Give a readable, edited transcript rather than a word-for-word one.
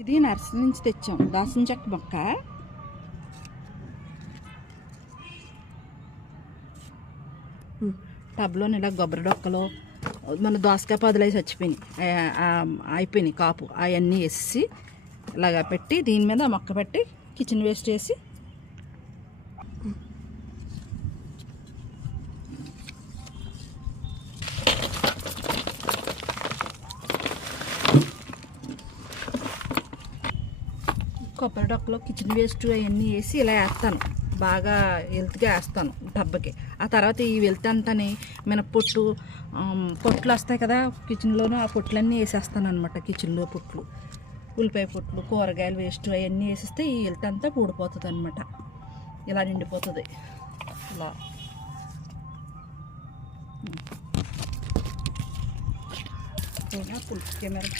ఇది నర్సరీ నుంచి తెచ్చాం దాసం చెక్క మొక్క. టబ్లోని ఇలా కొబ్బరి డొక్కలు మన దోసకాయ పదులు అవి చచ్చిపోయినాయి, అయిపోయినాయి కాపు, అవన్నీ వేసి ఇలాగా పెట్టి దీని మీద మొక్క పెట్టి కిచెన్ వేస్ట్ చేసి కొబ్బరి డొక్కలో కిచెన్ వేస్ట్ అవన్నీ వేసి ఇలా వేస్తాను, బాగా వెల్త్గా వేస్తాను టబ్బకి. ఆ తర్వాత ఈ వెల్త్ అంతని మినప్పొట్టు పొట్లు వస్తాయి కదా కిచెన్లోనూ, ఆ పొట్లన్నీ వేసేస్తాను అనమాట. కిచెన్లో పొట్లు, ఉల్లిపాయ పొట్లు, కూరగాయలు వేస్ట్ అవన్నీ వేసేస్తే ఈ వెల్త్ అంతా పూడిపోతుంది అనమాట. ఇలా నిండిపోతుంది. ఇలా పులుపు కెమెరా